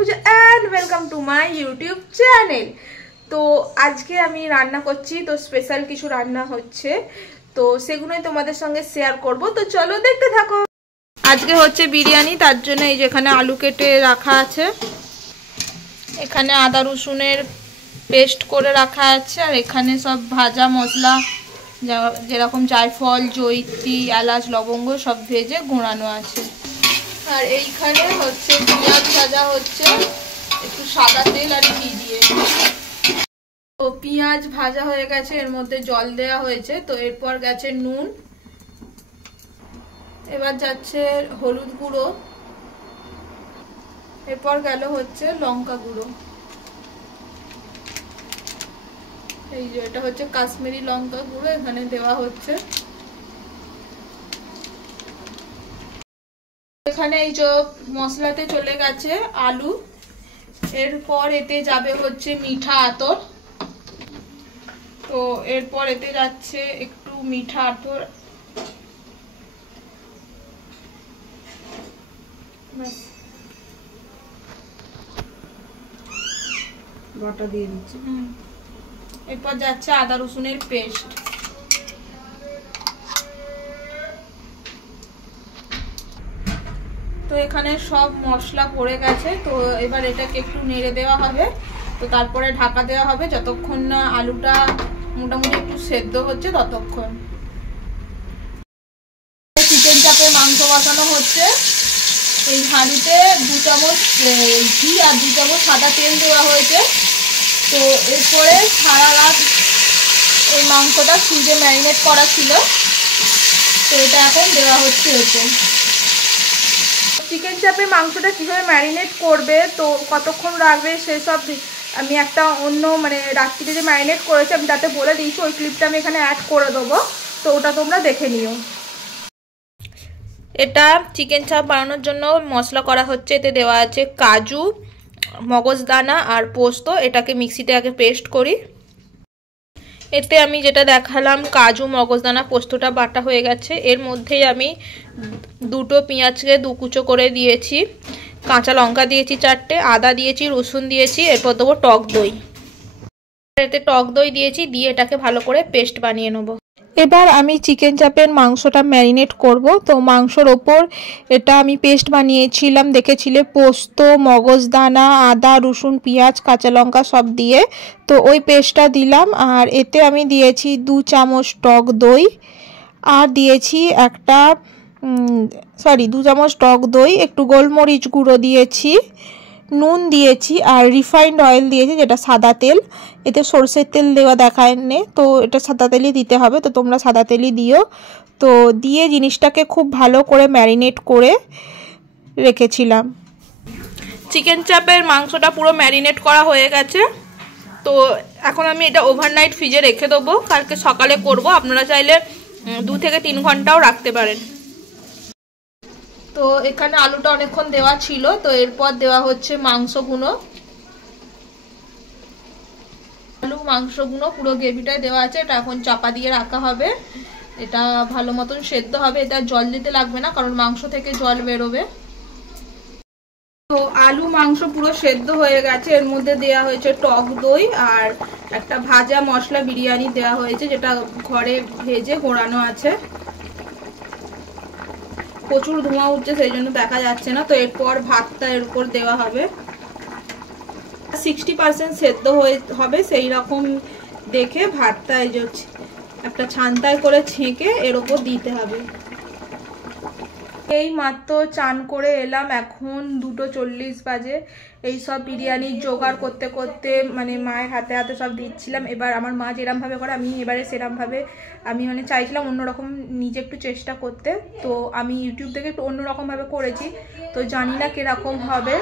Puja and welcome to my YouTube channel. তো আজকে আমি রান্না করছি, তো স্পেশাল কিছু রান্না হচ্ছে, তো সেগুলোই তোমাদের সঙ্গে শেয়ার করব। তো চলো দেখতে থাকো। আজকে হচ্ছে বিরিয়ানি, তার জন্য এই যেখানে আলু কেটে রাখা আছে, এখানে আদা রসুনের পেস্ট করে রাখা আছে, আর এখানে সব ভাজা মশলা যেরকম জায়ফল, জয়িত্রী, এলাচ, লবঙ্গ সব ভেজে গুঁড়ানো আছে। আর এইখানে হচ্ছে পেঁয়াজ ভাজা হচ্ছে একটু সাদা তেল আর ঘি দিয়ে। তো পেঁয়াজ ভাজা হয়ে গেছে, এর মধ্যে জল দেওয়া হয়েছে। তো এরপর গেছে নুন, এবার যাচ্ছে হলুদ গুঁড়ো, এরপর গেল হচ্ছে লঙ্কা গুঁড়ো। এই যে এটা হচ্ছে কাশ্মীরি লঙ্কা গুঁড়ো, এখানে দেওয়া হচ্ছে। এখানে এই যে মশলাতে চলে গেছে আলু, এরপর এতে যাবে হচ্ছে মিঠা আতর। তো এরপর এতে যাচ্ছে একটু মিঠা আতর, বাটা দিয়ে দিচ্ছি। এরপর যাচ্ছে আদা রসুনের পেস্ট। তো এখানে সব মশলা পড়ে গেছে, তো এবার এটাকে একটু নেড়ে দেওয়া হবে, তো তারপরে ঢাকা দেওয়া হবে যতক্ষণ না আলুটা মোটামুটি একটু সেদ্ধ হচ্ছে ততক্ষণ। চিকেন চাপের মাংস বসানো হচ্ছে। এই হাঁড়িতে 2 চামচ ঘি আর 2 চামচ সাদা তেল দেওয়া হয়েছে। তো এরপরে সারা রাত এই মাংসটা ফ্রিজে ম্যারিনেট করা ছিল, তো এটা এখন দেওয়া হচ্ছে এতে। চিকেন চাপে মাংসটা কীভাবে ম্যারিনেট করবে, তো কতক্ষণ রাখবে সেসব আমি একটা অন্য রাত্রিতে যে ম্যারিনেট করেছি আমি তাতে বলে দিয়েছি, ওই ক্লিপটা আমি এখানে অ্যাড করে দেবো, তো ওটা তোমরা দেখে নিও। এটা চিকেন চাপ বানানোর জন্য মশলা করা হচ্ছে। এতে দেওয়া আছে কাজু, মগজদানা আর পোস্ত। এটাকে মিক্সিতে আগে পেস্ট করি। এতে আমি যেটা দেখালাম কাজু, মগজদানা, পোস্তটা বাটা হয়ে গেছে। এর মধ্যেই আমি 2টো পেঁয়াজকে 2 কুচো করে দিয়েছি, কাঁচা লঙ্কা দিয়েছি 4টে, আদা দিয়েছি, রসুন দিয়েছি, এরপর দেবো টক দই। এতে টক দই দিয়েছি, দিয়ে এটাকে ভালো করে পেস্ট বানিয়ে নেবো। এবার আমি চিকেন চাপের মাংসটা ম্যারিনেট করব। তো মাংসর ওপর এটা আমি পেস্ট বানিয়েছিলাম, দেখেছিলে, পোস্ত, মগজদানা, আদা, রসুন, পেঁয়াজ, কাঁচা লঙ্কা সব দিয়ে। তো ওই পেস্টটা দিলাম, আর এতে আমি দিয়েছি 2 চামচ টক দই, আর দিয়েছি 2 চামচ টক দই, একটু গোলমরিচ গুঁড়ো দিয়েছি, নুন দিয়েছি, আর রিফাইন্ড অয়েল দিয়েছি যেটা সাদা তেল। এতে সরষের তেল দেওয়া দেখায় নে, তো এটা সাদা তেলই দিতে হবে, তো তোমরা সাদা তেলই দিও। তো দিয়ে জিনিসটাকে খুব ভালো করে ম্যারিনেট করে রেখেছিলাম। চিকেন চাপের মাংসটা পুরো ম্যারিনেট করা হয়ে গেছে। তো এখন আমি এটা ওভারনাইট ফ্রিজে রেখে দেবো, কালকে সকালে করব। আপনারা চাইলে 2 থেকে 3 ঘন্টাও রাখতে পারেন। তো এখানে আলুটা অনেকক্ষণ দেওয়া ছিল, তো এরপর দেওয়া হচ্ছে মাংসগুলো। আলু মাংসগুলো পুরো গ্রেভিটায় দেওয়া আছে, এটা এখন চাপা দিয়ে রাখা হবে। এটা ভালো মতন সেদ্ধ হবে, এটা জল দিতে লাগবে না কারণ মাংস থেকে জল বেরোবে। তো আলু মাংস পুরো সেদ্ধ হয়ে গেছে। এর মধ্যে দেওয়া হয়েছে টক দই আর একটা ভাজা মশলা বিরিয়ানি দেওয়া হয়েছে, যেটা ঘরে ভেজে ঘোরানো আছে। প্রচুর ধোঁয়া উঠছে সেই জন্য দেখা যাচ্ছে না। তো এরপর ভাতটা এর উপর দেওয়া হবে, 60% সেদ্ধ হবে সেই রকম দেখে ভাতটা এই যে একটা ছান্তায় করে ছেঁকে এর উপর দিতে হবে। এই মাত্র চান করে এলাম, এখন 2:40 বাজে। এই সব বিরিয়ানির জোগাড় করতে করতে মায়ের হাতে হাতে সব দিচ্ছিলাম। এবার আমার মা যেরমভাবে করে আমি এবারে সেরমভাবে আমি চাইছিলাম অন্যরকম নিজে একটু চেষ্টা করতে। তো আমি ইউটিউব থেকে একটু অন্যরকমভাবে করেছি, তো জানি না কীরকম হবে।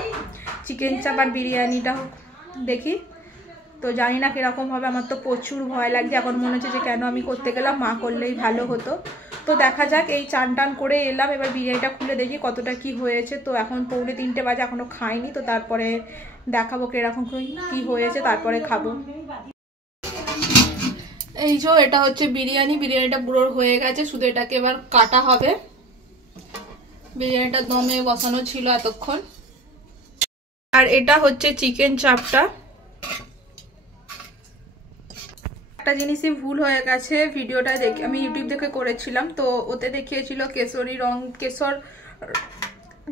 চিকেন চাপ আর বিরিয়ানিটা দেখি, তো জানি না কীরকম হবে। আমার তো প্রচুর ভয় লাগছে, এখন মনে হচ্ছে যে কেন আমি করতে গেলাম, মা করলেই ভালো হতো। তো দেখা যাক। এই চান টান করে এলাম, এবার বিরিয়ানিটা খুলে দেখি কতটা কি হয়েছে। তো এখন 2:45 বাজে, এখনও খাইনি, তো তারপরে দেখাবো কিরকম কি হয়েছে, তারপরে খাবো। এই যে এটা হচ্ছে বিরিয়ানিটা পুরো হয়ে গেছে, শুধু এটাকে এবার কাটা হবে। বিরিয়ানিটা দমে বসানো ছিল এতক্ষণ। আর এটা হচ্ছে চিকেন চাপটা। একটা জিনিসই ভুল হয়ে গেছে, ভিডিওটা দেখে আমি ইউটিউব দেখে করেছিলাম, তো ওতে দেখিয়েছিল কেশরি রং, কেশর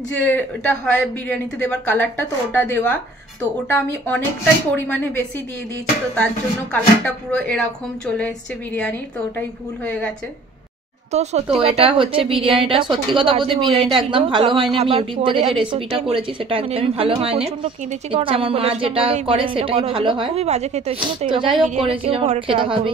যে এটা হয় বিরিয়ানিতে দেওয়ার কালারটা, তো ওটা দেওয়া, তো ওটা আমি অনেকটাই পরিমাণে বেশি দিয়ে দিয়েছি, তো তার জন্য কালারটা পুরো এরকম চলে এসছে বিরিয়ানির, তো ওটাই ভুল হয়ে গেছে। তো এটা হচ্ছে বিরিয়ানিটা, সত্যি কথা বলতে বিরিয়ানিটা একদম ভালো হয়নি। আমি ইউটিউব থেকে যে রেসিপিটা করেছি সেটা একদমই ভালো হয়নি, আমার মা যেটা করে সেটাই ভালো হয়। তো যাই হোক করেছি, খেতে হবে।